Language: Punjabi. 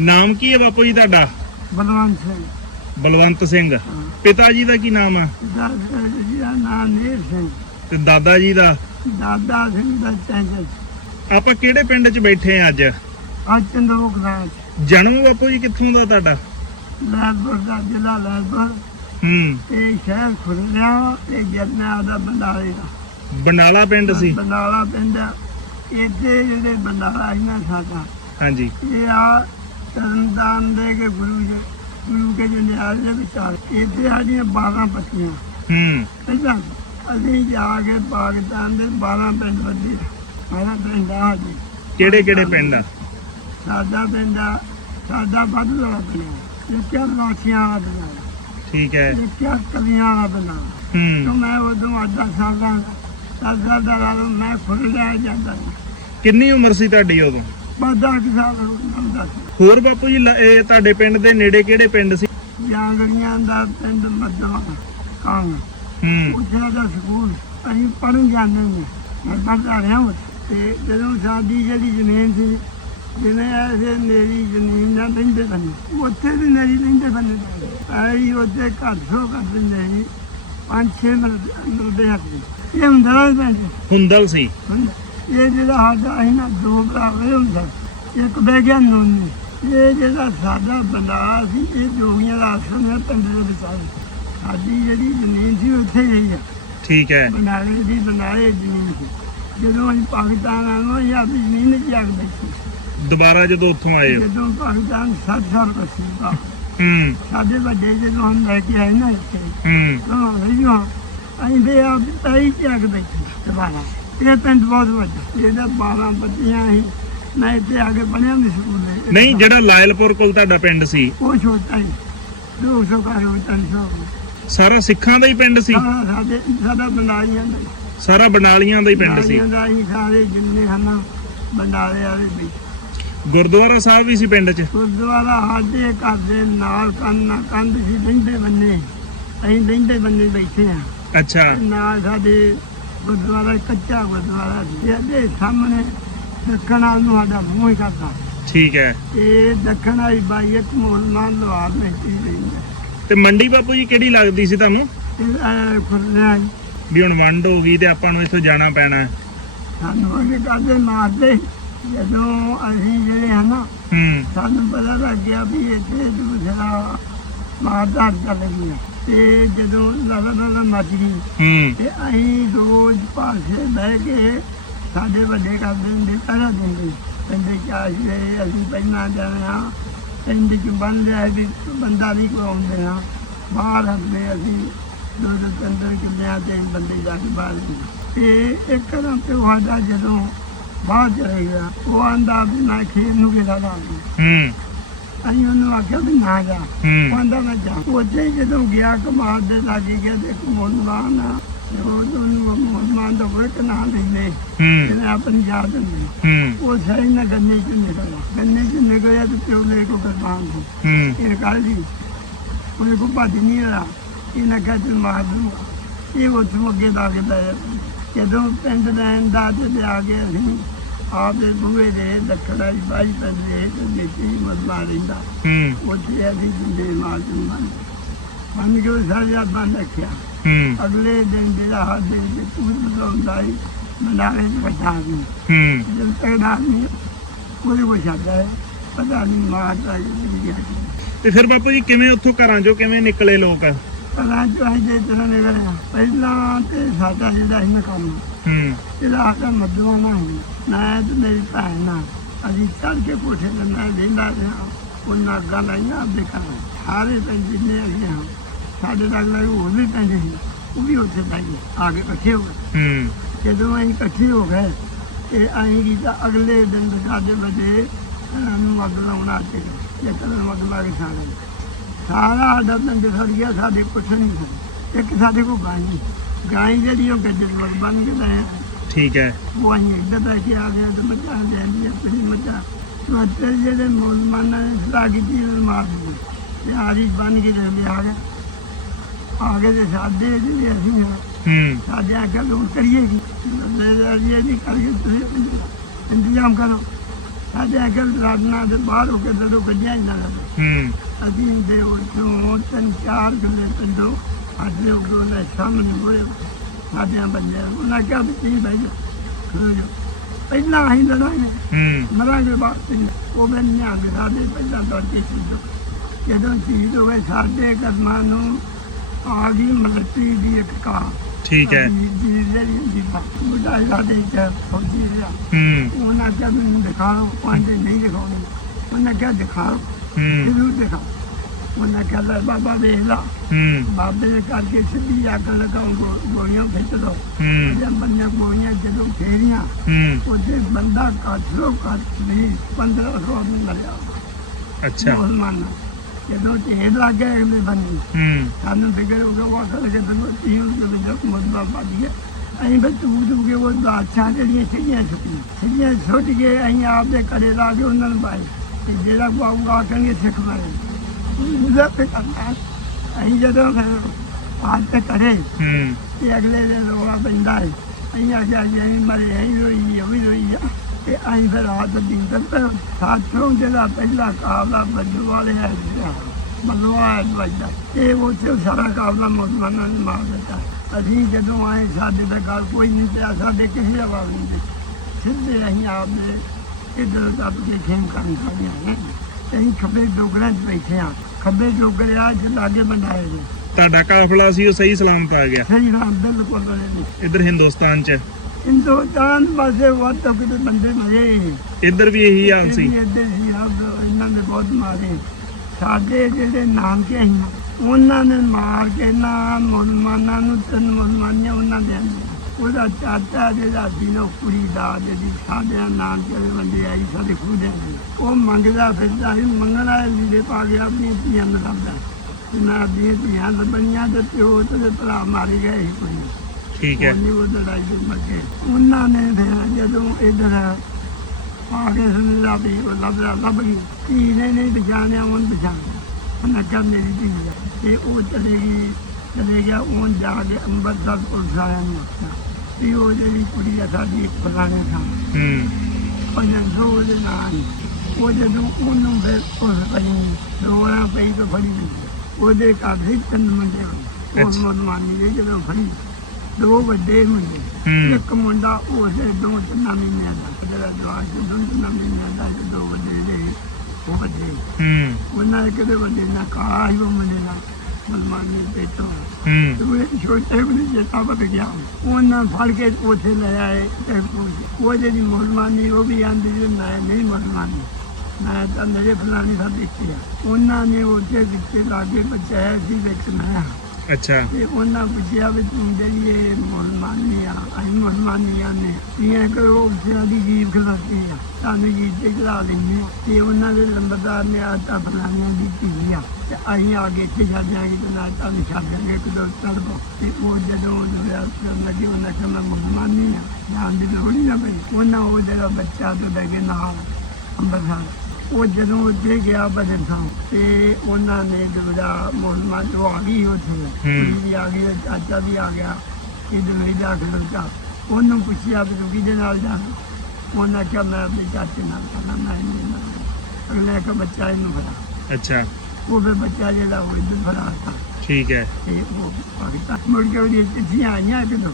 ਨਾਮ ਕੀ ਹੈ ਬਾਪੂ ਜੀ ਤੁਹਾਡਾ? ਬਲਵੰਤ ਸਿੰਘ। ਬਲਵੰਤ ਸਿੰਘ। ਪਿਤਾ ਜੀ ਦਾ ਕੀ ਨਾਮ ਹੈ? ਦਾਦਾ ਜੀ ਦਾ ਨਾਮ ਨੀਰ ਸਿੰਘ ਤੇ ਦਾਦਾ ਜੀ ਦਾ? ਦਾਦਾ ਸਿੰਘ ਦਾ ਚੰਦ। ਆਪਾਂ ਕਿਹੜੇ ਪਿੰਡ 'ਚ ਬੈਠੇ ਆ ਅੱਜ? ਚੰਦੋਕ ਰਾਜ। ਜਨਮ ਬਾਪੂ ਜੀ ਕਿੱਥੋਂ ਦਾ ਤੁਹਾਡਾ? ਲੈਲਪੁਰ ਦਾ, ਜ਼ਿਲ੍ਹਾ ਲੈਲਪੁਰ। ਇਹ ਸ਼ਹਿਰ ਖੁਰਲਿਆ ਤੇ ਜਰਨਾ ਦਾ ਬੰਡਾਲੇ ਦਾ। ਬੰਡਾਲਾ ਪਿੰਡ ਸੀ? ਬੰਡਾਲਾ ਪਿੰਡ। ਇੱਥੇ ਜਿਹੜੇ ਬੰਡਾਲਾ ਸੀ ਨਾ ਸਾਡਾ, ਹਾਂਜੀ, ਇਹ ਆ ਤਰਨਤਾਰਨ ਦੇ ਕੇ ਗੁਰੂ ਕੇ ਜੰਡਿਆਲ ਦੇ ਵਿਚਾਰ। ਇੱਥੇ ਸਾਡੀਆਂ 12 ਪੱਤੀਆਂ। ਪਹਿਲਾਂ ਅਸੀਂ ਜਾ ਕੇ ਪਾਕਿਸਤਾਨ ਦੇ 12 ਪਿੰਡ ਵੱਡੇ। ਮੇਰਾ ਪਿੰਡ ਆ ਜੀ। ਕਿਹੜੇ ਕਿਹੜੇ ਪਿੰਡ ਆ? ਸਾਡਾ ਪਿੰਡ ਆ, ਸਾਡਾ ਬਾਦੂ ਵਾਲਾ ਪਿੰਡ, ਇੱਕਿਆ ਲਾਠੀਆਂ ਵਾਲਾ ਪਿੰਡ, ਠੀਕ ਹੈ, ਇੱਕਿਆ ਕਲੀਆਂ ਵਾਲਾ ਪਿੰਡ। ਤਾਂ ਮੈਂ ਉਦੋਂ 10 ਸਾਲ ਦਾ ਮੈਂ ਖੁੱਲ ਲਿਆ ਜਾਂਦਾ। ਕਿੰਨੀ ਉਮਰ ਸੀ ਤੁਹਾਡੀ ਉਦੋਂ? ਬਸ 10 ਸਾਲ ਹੁੰਦਾ ਸੀ। ਹੋਰ ਬਾਪੂ ਜੀ ਇਹ ਤੁਹਾਡੇ ਪਿੰਡ ਦੇ ਨੇੜੇ ਕਿਹੜੇ ਪਿੰਡ ਸੀ? ਜਾਂਗੜੀਆਂ ਦਾ ਪਿੰਡ ਮੱਦਾ ਕਾਂਗ। ਉੱਥੇ ਦਾ ਸਕੂਲ ਅਸੀਂ ਪੜ੍ਹਨ ਜਾਂਦੇ ਨੇ। ਮੈਂ ਪੜ੍ਹਦਾ ਰਿਹਾ ਤੇ ਜਦੋਂ ਸਾਡੀ ਜਿਹੜੀ ਜ਼ਮੀਨ ਸੀ, ਜਿਵੇਂ ਐਸੇ ਮੇਰੀ ਜ਼ਮੀਨ ਨਾਲ ਲੈਂਦੇ ਸਨ, ਉੱਥੇ ਵੀ ਮੇਰੀ ਲੈਂਦੇ ਸਨ। ਅਸੀਂ ਉੱਥੇ ਘਰ ਸੋ ਕਰ ਦਿੰਦੇ ਸੀ। 5-6 ਮਿਲਦੇ ਹੱਥ। ਇਹ ਹੁੰਦਲ ਪਿੰਡ ਹੁੰਦਲ ਸੀ। ਇਹ ਜਿਹੜਾ ਸਾਡਾ ਅਸੀਂ ਨਾ 2 ਭਰਾਵੇ ਹੁੰਦਾ, ਇੱਕ ਬਹਿ ਗਿਆ ਨੂਨੀ। ਇਹ ਜਿਹੜਾ ਸਾਡਾ ਬੰਦਾ ਸੀ, ਇਹ ਜੋਗੀਆਂ ਦਾ ਆਸਣ ਹੈ ਪਿੰਡ ਦੇ ਵਿਚਾਲੇ। ਸਾਡੀ ਜਿਹੜੀ ਜ਼ਮੀਨ ਸੀ ਉੱਥੇ ਹੀ ਆ। ਠੀਕ ਹੈ। ਬਨਾਲੇ ਦੀ ਬਨਾਲੇ ਜ਼ਮੀਨ ਸੀ। ਜਦੋਂ ਅਸੀਂ ਪਾਕਿਸਤਾਨ ਆਏ, ਅਸੀਂ ਆਪਣੀ ਜ਼ਮੀਨ 'ਚ ਜਾ ਕੇ ਬੈਠੇ। ਦੁਬਾਰਾ ਜਦੋਂ ਉੱਥੋਂ ਆਏ? ਜਦੋਂ ਪਾਕਿਸਤਾਨ 60 ਸਾਲ ਪਛੀਦਾ। ਸਾਡੇ ਵੱਡੇ ਜਦੋਂ ਹਮ ਲੈ ਕੇ ਆਏ ਨਾ ਇੱਥੇ, ਅਸੀਂ ਫਿਰ ਆਪ ਤਾਈ 'ਚ ਆ ਕੇ ਬੈਠੇ ਦੁਬਾਰਾ। ਇਹ ਪਿੰਡ ਬਹੁਤ ਵੱਡਾ, ਇਹਦਾ 12 ਪੱਤੀਆਂ ਸੀ। ਮੈਂ ਇੱਥੇ ਆ ਕੇ ਪੜ੍ਹਿਆ ਵੀ ਸਕੂਲ ਦੇ। ਨਹੀਂ, ਜਿਹੜਾ ਲਾਇਲਪੁਰ ਕੋਲ ਤੁਹਾਡਾ ਪਿੰਡ ਸੀ ਉਹ ਛੋਟਾ ਹੀ, 200 ਘਰ 300। ਸਾਰਾ ਸਿੱਖਾਂ ਦਾ ਹੀ ਪਿੰਡ ਸੀ? ਸਾਡਾ ਬੰਡਾਲੀਆਂ ਦਾ। ਸਾਰਾ ਬੰਡਾਲੀਆਂ ਦਾ ਹੀ ਪਿੰਡ ਸੀ? ਸਾਰੇ ਜਿੰਨੇ ਹਨ ਬੰਡਾਲੇ ਵਾਲੇ ਵੀ। ਗੁਰਦੁਆਰਾ ਸਾਹਿਬ ਵੀ ਸੀ ਪਿੰਡ 'ਚ? ਗੁਰਦੁਆਰਾ ਸਾਡੇ ਘਰ ਦੇ ਨਾਲ ਕੰਧ ਸੀ, ਲਹਿੰਦੇ ਬੰਨੇ। ਅਸੀਂ ਲਹਿੰਦੇ ਬੰਨੇ ਬੈਠੇ ਆ। ਅੱਛਾ। ਨਾਲ ਸਾਡੇ ਗੁਰਦੁਆਰਾ ਕੱਚਾ ਗੁਰਦੁਆਰਾ ਸੀ। ਇਹਦੇ ਸਾਹਮਣੇ ਦੱਖਣ ਵੱਲ ਨੂੰ ਸਾਡਾ ਮੂੰਹ ਹੀ ਕਰਦਾ। ਠੀਕ ਹੈ। ਇਹ ਦੱਖਣ ਵਾਲੀ ਬਾਈ ਇੱਕ ਮੁਸਲਮਾਨ ਲੋਹਾਰ ਬੈਠੀ ਰਹਿੰਦਾ। ਤੇ ਮੰਡੀ ਬਾਪੂ ਜੀ ਕਿਹੜੀ ਲੱਗਦੀ ਸੀ ਤੁਹਾਨੂੰ? ਖੁਰਲਿਆ ਜੀ। ਵੀ ਹੁਣ ਵੰਡ ਹੋ ਗਈ ਤੇ ਆਪਾਂ ਨੂੰ ਇੱਥੋਂ ਜਾਣਾ ਪੈਣਾ। ਸਾਨੂੰ ਅੱਗੇ ਕਰਦੇ ਮਾਰਦੇ। ਜਦੋਂ ਅਸੀਂ ਜਿਹੜੇ ਹਨ ਨਾ, ਸਾਨੂੰ ਪਤਾ ਲੱਗ ਗਿਆ ਵੀ ਇੱਥੇ ਦੂਸਰਾ ਮਾਰਦਾਰ ਚੱਲ ਗਈ। ਤੇ ਜਦੋਂ ਲਾਲਾ ਮੱਚ ਗਈ ਤੇ ਅਸੀਂ ਰੋਜ਼ ਪਾਸੇ ਬਹਿ ਕੇ ਸਾਡੇ ਵੱਡੇ ਕਰਦੇ ਹੁੰਦੇ ਪਹਿਲਾਂ ਦਿੰਦੇ। ਪਿੰਡ 'ਚ ਆਏ ਅਸੀਂ ਪਹਿਲਾਂ ਜਾਣਾ, ਪਿੰਡ 'ਚ ਬੰਨ ਲਿਆ ਵੀ ਬੰਦਾ ਨਹੀਂ ਕੋਈ ਆਉਂਦੇ ਹਾਂ। ਬਾਹਰ ਹੱਥਦੇ ਅਸੀਂ 2-3 ਕਿੱਲਿਆਂ ਤੇ ਬੰਦੇ ਜਾ ਕੇ ਬਾਹਰ। ਤੇ ਇੱਕ ਦਿਨ ਤੇ ਸਾਡਾ ਜਦੋਂ ਬਾਹਰ ਚਲੇ ਗਿਆ, ਉਹ ਆਂਦਾ ਵੀ ਮੈਂ ਖੇਤ ਨੂੰ ਕਿਹਦਾ ਲਾਉਂਦਾ। ਅਸੀਂ ਉਹਨੂੰ ਆਖਿਆ ਵੀ ਨਾ ਜਾ। ਉਹ ਆਂਦਾ ਮੈਂ ਜਾ। ਉੱਥੇ ਜਦੋਂ ਗਿਆ ਕਮਾਲ ਦੇ ਲਾਗੇ ਗਿਆ, ਦੇਖੋ ਮੁਸਲਮਾਨ ਆ, ਮੁਸਲਮਾਨ ਦਾ ਕੋਈ ਇੱਕ ਨਾਂ ਲੈਂਦੇ ਜਿਹਨੇ ਆਪਣੀ ਜਾ ਦਿੰਦੇ। ਉਹ ਸਹੀ ਨਾ ਗੰਨੇ 'ਚ ਨਿਕਲਿਆ। ਗੰਨੇ 'ਚ ਨਿਕਲਿਆ ਤੇ ਪਿਓ ਮੇਰੇ ਕੋਲ ਕਰਬਾਨ ਸੀ। ਇਹ ਕੱਲ ਜੀ ਉਹਦੇ ਕੋਲ ਭੱਜ ਨਹੀਂ ਰਿਹਾ। ਇਹਨਾਂ ਕਿਹਾ ਚਲ ਮਾਰ ਦੂੰਗਾ। ਇਹ ਉੱਥੋਂ ਅੱਗੇ ਲਾ ਕੇ ਪੈ ਜਦੋਂ ਪਿੰਡ ਲੈਣ ਦਾ ਤੇ ਆ ਕੇ ਅਸੀਂ ਆਪਦੇ ਬੂਹੇ ਦੇ ਦੱਖਣ ਵਾਲੀ ਬਾਈ ਪੈਂਦੇ ਤੇ ਦੇਖੀ ਮੁਸਲਮਾਨ ਰਹਿੰਦਾ। ਉੱਥੇ ਅਸੀਂ ਜਿੰਦੇ ਮਾਰ ਬੰਨ ਕੇ ਸਾਰਿਆ ਬੰਨ ਰੱਖਿਆ। ਅਗਲੇ ਦਿਨ ਜਿਹੜਾ ਸਾਡੇ ਪੂਰ ਬਤਾਉਂਦਾ ਸੀ ਮਨਾਲੇ ਬੈਠਾ ਸੀ। ਜਦ ਤੱਕ ਆਦਮੀ ਕੋਈ ਕੋ ਛੱਡਦਾ ਹੈ, ਪਤਾ ਨਹੀਂ ਮਾਰਦਾ। ਤੇ ਫਿਰ ਬਾਪੂ ਜੀ ਕਿਵੇਂ ਉੱਥੋਂ ਘਰਾਂ ਚੋਂ ਕਿਵੇਂ ਨਿਕਲੇ ਲੋਕ? ਘਰਾਂ ਚੋਂ ਅਸੀਂ ਜਿਸ ਤਰ੍ਹਾਂ ਨਿਕਲਿਆ, ਪਹਿਲਾਂ ਤੇ ਸਾਡਾ ਜਿਹੜਾ ਸੀ ਨਾ ਕੰਮ, ਇਹਦਾ ਆਟਾ ਮੱਧਵਾਨਾ ਸੀ। ਮੈਂ ਤੇ ਮੇਰੀ ਭੈਣ ਨਾਲ ਅਸੀਂ ਚੜ੍ਹ ਕੇ ਕੋਠੇ ਤੇ ਮੈਂ ਰਹਿੰਦਾ ਰਿਹਾ। ਉਹਨਾਂ ਅੱਗਾਂ ਲਾਈਆਂ ਆਪਦੇ ਘਰ। ਸਾਰੇ ਪਿੰਡ ਜਿੰਨੇ ਅਸੀਂ ਹਾਂ, ਸਾਡੇ ਨਾਲ ਹੋਰ ਵੀ ਪਿੰਡ ਸੀ, ਉਹ ਵੀ ਉੱਥੇ ਬਹਿ ਗਏ, ਆ ਕੇ ਇਕੱਠੇ ਹੋ ਗਏ। ਜਦੋਂ ਅਸੀਂ ਇਕੱਠੇ ਹੋ ਗਏ ਤੇ ਅਸੀਂ ਕੀਤਾ ਅਗਲੇ ਦਿਨ ਸਾਡੇ ਵੱਡੇ ਨੂੰ ਅੱਗ ਲਾਉਣਾ ਚਾਹੀਦਾ। ਇੱਕ ਦਿਨ ਅੱਗ ਲਾ ਕੇ ਸਾਰਾ ਸਾਡਾ ਪਿੰਡ ਸੜ ਗਿਆ। ਸਾਡੇ ਕੁਛ ਨਹੀਂ ਸੀ। ਇੱਕ ਸਾਡੇ ਕੋਲ ਗਾਂ ਜਿਹੜੀ ਉਹ ਗੱਜਰ ਬਣ ਕੇ ਲੈ। ਠੀਕ ਹੈ। ਉਹ ਅਸੀਂ ਇੱਧਰ ਬੈ ਕੇ ਆ ਗਏ ਤੇ ਮੱਝਾਂ ਲੈਂਦੀ ਆਪਣੀ ਮੱਝਾਂ ਜਿਹੜੇ ਮੁਸਲਮਾਨਾਂ ਨੇ ਸਲਾਹ ਕੀਤੀ ਮਾਰ ਦਿੱਤੀ ਤੇ ਆਰੀ ਬਣ ਕੇ ਲੈ ਆ ਗਏ। ਆ ਗਏ ਤੇ ਸਾਡੇ ਜਿਹੜੇ ਅਸੀਂ ਹਾਂ, ਸਾਡੇ ਆਖਿਆ ਵੀ ਹੁਣ ਕਰੀਏ ਕੀ? ਨਹੀਂ ਕਰਕੇ ਤੁਸੀਂ ਇੰਤਜ਼ਾਮ ਕਰੋ। ਸਾਡੇ ਅਗਲ ਰਾਡਨਾ ਦੇ ਬਾਹਰ ਹੋ ਕੇ ਜਦੋਂ ਕੱਢਿਆ ਹੀ ਨਾ ਲੱਗੇ ਅਸੀਂ ਦੇ ਉਹ 3-4 ਗੱਲੇ ਪਿੰਡੋਂ ਅੱਜ ਦੇ ਉਹ ਲੈ ਸਾਹਮਣੇ ਹੋਏ ਸਾਡੇ ਬੰਦੇ ਉਹਨਾਂ ਕਿਹਾ ਵੀ ਕੀ ਭਾਈ ਪਹਿਲਾਂ ਅਸੀਂ ਲੜਾਂਗੇ ਮਰਾਂਗੇ ਬਾਅਦ ਉਹ ਮੈਂ ਨਹੀਂ ਆਗੇ ਸਾਡੇ ਪਹਿਲਾਂ ਤੋਂ ਅੱਗੇ ਜਦੋਂ ਚੀਜ਼ ਹੋਵੇ ਸਾਡੇ ਕਰਮਾਂ ਨੂੰ ਆ ਗਈ ਮਲਟੀ ਦੀ ਇੱਕ ਕਾਰ ਠੀਕ ਹੈ ਮੁੰਡਾ ਸਾਡੇ ਫੌਜੀ ਰਿਹਾ ਉਹਨਾਂ ਕਿਹਾ ਮੈਨੂੰ ਦਿਖਾਓ ਪਾਂਡੇ ਨਹੀਂ ਦਿਖਾਉਣੇ ਉਹਨਾਂ ਕਿਹਾ ਦਿਖਾਓ ਜ਼ਰੂਰ ਦਿਖਾਓ ਉਹਨਾਂ ਕਿਹਾ ਲੈ ਬਾਬਾ ਵੇਖ ਲਾ ਬਾਬੇ ਦੇ ਕਰਕੇ ਸਿੱਧੀ ਅੱਗ ਲਗਾਓ ਗੋਲੀਆਂ ਖਿੱਚ ਲਓ ਜਦ ਬੰਦੇ ਗੋਲੀਆਂ ਜਦੋਂ ਫੇਰੀਆਂ ਉਹਦੇ ਬੰਦਾ ਕਾਠੋ ਕੱਟ ਨਹੀਂ 1500 ਆਦਮੀ ਮਰਿਆ ਅੱਛਾ ਮੁਸਲਮਾਨ ਜਦੋਂ ਢੇਰ ਲੱਗ ਗਏ ਅਗਲੇ ਬੰਦੇ ਸਾਨੂੰ ਫਿਕਰ ਹੋ ਗਿਆ ਉਹ ਅਸਲ ਕੇ ਤੈਨੂੰ ਤੀਉ ਦੇ ਵਿੱਚ ਮੁਸਲਮਾਨ ਪਾ ਦਈਏ ਅਸੀਂ ਫਿਰ ਤੂੰ ਕੇ ਉਹ ਬਾਦਸ਼ਾਹ ਜਿਹੜੀਆਂ ਸਿੱਧੀਆਂ ਸੁੱਟ ਕੇ ਅਸੀਂ ਆਪ ਦੇ ਘਰੇ ਲਾ ਕੇ ਉਹਨਾਂ ਨੂੰ ਪਾਏ ਤੇ ਜਿਹੜਾ ਬਾਊਗਾ ਕਹਿੰਗੇ ਸਿੱਖ ਮਾਰੇ ਉਹਦਾ ਤੇ ਕਰਨਾ ਅਸੀਂ ਜਦੋਂ ਫਿਰ ਆਪ ਤੇ ਘਰੇ ਤੇ ਅਗਲੇ ਦੇ ਰੋਣਾ ਪੈਂਦਾ ਹੈ ਅਸੀਂ ਆ ਜਾ ਜਾਈ ਮਰੇ ਅਸੀਂ ਰੋਈ ਉਹ ਵੀ ਰੋਈ ਆ ਤੇ ਅਸੀਂ ਫਿਰ ਰਾਤ ਦਿਨ ਤੱਕ ਸਾਥੋਂ ਜਿਹੜਾ ਪਹਿਲਾ ਕਾਬਲਾ ਬੱਜੂ ਵਾਲੇ ਹੈ ਮਨਵਾ ਵੱਜਦਾ ਇਹ ਉਹ ਤੇ ਸਾਰਾ ਕਾਬਲਾ ਮੁਸਲਮਾਨਾਂ ਨੇ ਮਾਰ ਦਿੱਤਾ ਅਸੀਂ ਜਦੋਂ ਆਏ ਸਾਡੇ ਦਾ ਗੱਲ ਕੋਈ ਨਹੀਂ ਪਿਆ ਸਾਡੇ ਕਿਸੇ ਦਾ ਵਾਲ ਨਹੀਂ ਸਿੱਧੇ ਅਸੀਂ ਆਪ ਦੇ ਇੱਧਰ ਦੱਬ ਕੇ ਖੇਮ ਕਰਨ ਖਾਈਆਂ ਅਸੀਂ ਖੱਬੇ ਡੋਗਰਾਂ 'ਚ ਬੈਠੇ ਹਾਂ ਖੱਬੇ ਡੋਗਰਿਆ ਚ ਲਾਗੇ ਬਣਾਏ ਨੇ ਤੁਹਾਡਾ ਕਾਫਲਾ ਸੀ ਉਹ ਸਹੀ ਸਲਾਮਤ ਆ ਗਿਆ ਸਹੀ ਰਾਮ ਬਿਲਕੁਲ ਇੱਧਰ ਹਿੰਦੁਸਤਾਨ 'ਚ ਹਿੰਦੁਸਤਾਨ ਪਾਸੇ ਵੱਧ ਤੋਂ ਕਿਤੇ ਬੰਦੇ ਮਰੇ ਇੱਧਰ ਵੀ ਇਹੀ ਹਾਲ ਸੀ ਇੱਧਰ ਸੀ ਇਹਨਾਂ ਨੇ ਬਹੁਤ ਮਾਰੇ ਸਾਡੇ ਜਿਹੜੇ ਨਾਨਕੇ ਸੀ ਉਹਨਾਂ ਨੇ ਮਾਰ ਕੇ ਨਾ ਮੁਸਲਮਾਨਾਂ ਨੂੰ ਤਿੰਨ ਮੁਸਲਮਾਨੀਆਂ ਉਹਨਾਂ ਦੇ ਉਹਦਾ ਚਾਚਾ ਜਿਹੜਾ ਸੀ ਨਾ ਕੁੜੀ ਦਾ ਜਿਹੜੀ ਸਾਡੇ ਨਾਨਕੇ ਦੇ ਬੰਦੇ ਆਈ ਸਾਡੇ ਖੁਦੇ ਉਹ ਮੰਗਦਾ ਫਿਰਦਾ ਸੀ ਮੰਗਣ ਵਾਲੇ ਲੀੜੇ ਪਾ ਕੇ ਆਪਣੀਆਂ ਧੀਆਂ ਨੂੰ ਲੱਭਦਾ ਮੈਂ ਆਪਣੀਆਂ ਧੀਆਂ ਲੱਭਣੀਆਂ ਤੇ ਪਿਓ ਤੇ ਭਰਾ ਮਾਰੇ ਗਏ ਸੀ ਕੋਈ ਠੀਕ ਹੈ ਉਹ ਲੜਾਈ ਦੇ ਮੱਕੇ ਉਹਨਾਂ ਨੇ ਫਿਰ ਜਦੋਂ ਇੱਧਰ ਆ ਕੇ ਸੁਣਿਆ ਵੀ ਉਹ ਲੱਭ ਗਈ ਧੀ ਨੇ ਨਹੀਂ ਪਛਾਣਿਆ ਉਹਨੂੰ ਪਛਾਣਿਆ ਉਹਨਾਂ ਕਿਹਾ ਮੇਰੀ ਧੀ ਹੈ ਤੇ ਉਹ ਚਲੇ ਗਿਆ ਉਹ ਜਾ ਕੇ ਅੰਮ੍ਰਿਤਸਰ ਪੁਲਿਸ ਵਾਲਿਆਂ ਨੂੰ ਆਖਿਆ ਵੀ ਉਹ ਜਿਹੜੀ ਕੁੜੀ ਆ ਸਾਡੀ ਫਲਾਣੇ ਥਾਂ ਉਹ ਜਦੋਂ ਉਹਦੇ ਨਾਲ ਉਹ ਜਦੋਂ ਉਹਨੂੰ ਫਿਰ ਪੁਲਿਸ ਪਈ ਰੋਣਾ ਪਈ ਤਾਂ ਫੜੀ ਗਈ ਉਹਦੇ ਘਰ ਦੇ 3 ਮੁੰਡੇ ਹੋਏ ਉਹ ਮੁਸਲਮਾਨੀ ਦੇ ਜਦੋਂ ਫੜੀ 2 ਵੱਡੇ ਮੁੰਡੇ ਇੱਕ ਮੁੰਡਾ ਉਸੇ 2-3 ਮਹੀਨਿਆਂ ਦਾ ਜਿਹੜਾ ਜਵਾਨ ਸੀ 2-3 ਮਹੀਨਿਆਂ ਦਾ 2 ਵੱਡੇ ਜਿਹੜੇ ਉਹ ਵੱਡੇ ਉਹਨਾਂ ਦੇ ਕਿਤੇ ਵੱਡੇ ਨਾ ਕਾਲਾ ਹੀ ਉਹ ਮੁੰਡੇ ਨਾਲ ਮੁਸਲਮਾਨੀ ਪੇਟੋਂ ਤੇ ਉਹ ਛੋਟੇ ਮੁੰਡੇ ਜਿਹਾ ਵੱਧ ਗਿਆ ਉਹਨਾਂ ਫੜ ਕੇ ਉੱਥੇ ਲੈ ਆਏ ਉਹ ਜਿਹੜੀ ਮੁਸਲਮਾਨੀ ਉਹ ਵੀ ਆਂਦੀ ਮੈਂ ਨਹੀਂ ਮੁਸਲਮਾਨੀ ਮੈਂ ਤਾਂ ਮੇਰੇ ਫਲਾਣੀ ਦਾ ਦੇਖਿਆ ਉਹਨਾਂ ਨੇ ਉੱਥੇ ਵਿੱਚ ਲਾਗੇ ਬਚਾਇਆ ਸੀ ਵਿੱਚ ਮੈਂ ਅੱਛਾ ਤੇ ਉਹਨਾਂ ਪੁੱਛਿਆ ਵੀ ਤੂੰ ਜਿਹੜੀ ਇਹ ਮੁਸਲਮਾਨੀ ਆ ਅਸੀਂ ਮੁਸਲਮਾਨੀਆਂ ਨੇ ਇਹ ਕਰੋ ਉਸਨਾਂ ਦੀ ਜੀਭ ਖਲਾਤੀ ਆ ਸਾਨੂੰ ਜੀਭ ਤੇ ਖਲਾ ਲੈਂਦੇ ਤੇ ਉਹਨਾਂ ਦੇ ਲੰਬਰਦਾਰ ਨੇ ਆ ਤਾਂ ਫਲਾਣਿਆਂ ਦੀ ਧੀ ਆ ਤੇ ਅਸੀਂ ਆ ਕੇ ਇੱਥੇ ਛੱਡ ਜਾਵਾਂਗੇ ਤੇ ਨਾਲ ਤੁਹਾਨੂੰ ਛੱਡ ਜਾਵਾਂਗੇ ਇੱਕ ਦੋ ਤੜਪੋ ਤੇ ਉਹ ਜਦੋਂ ਲੱਗੇ ਉਹਨਾਂ ਕਿਹਾ ਮੈਂ ਮੁਸਲਮਾਨੀ ਆ ਜਾਣ ਦੀ ਲੋੜ ਹੀ ਨਾ ਪਈ ਉਹਨਾਂ ਉਹ ਜਿਹੜਾ ਬੱਚਾ ਤੋਂ ਲੈ ਕੇ ਨਾਲ ਅੰਬਰਸਰ ਉਹ ਜਦੋਂ ਉੱਥੇ ਗਿਆ ਬਦਲ ਥਾਂ ਤੇ ਉਹਨਾਂ ਨੇ ਜਿਹੜਾ ਮੁਸਲਮਾਨ ਜੋ ਆ ਗਈ ਉੱਥੇ ਕੁੜੀ ਵੀ ਆ ਗਈ ਚਾਚਾ ਵੀ ਆ ਗਿਆ ਇਹ ਦੁਨੀਆ ਦਾ ਖਲੋਤਾ ਉਹਨੂੰ ਪੁੱਛਿਆ ਵੀ ਤੂੰ ਕਿਹਦੇ ਨਾਲ ਜਾਣਾ ਉਹਨਾਂ ਕਿਹਾ ਮੈਂ ਆਪਣੇ ਚਾਚੇ ਨਾਲ ਜਾਣਾ ਮੈਂ ਇਹਦੇ ਨਾਲ ਅਗਲੇ ਇੱਕ ਬੱਚਾ ਇਹਨੂੰ ਫੜਾ ਅੱਛਾ ਉਹ ਫਿਰ ਬੱਚਾ ਜਿਹੜਾ ਉਹ ਇੱਧਰ ਫੜਾ ਤਾ ਠੀਕ ਹੈ ਤੇ ਉਹ ਪਾਕਿਸਤਾਨ ਮੁੜ ਕੇ ਉਹਦੀ ਚਿੱਠੀਆਂ ਆਈਆਂ ਕਿਦੋਂ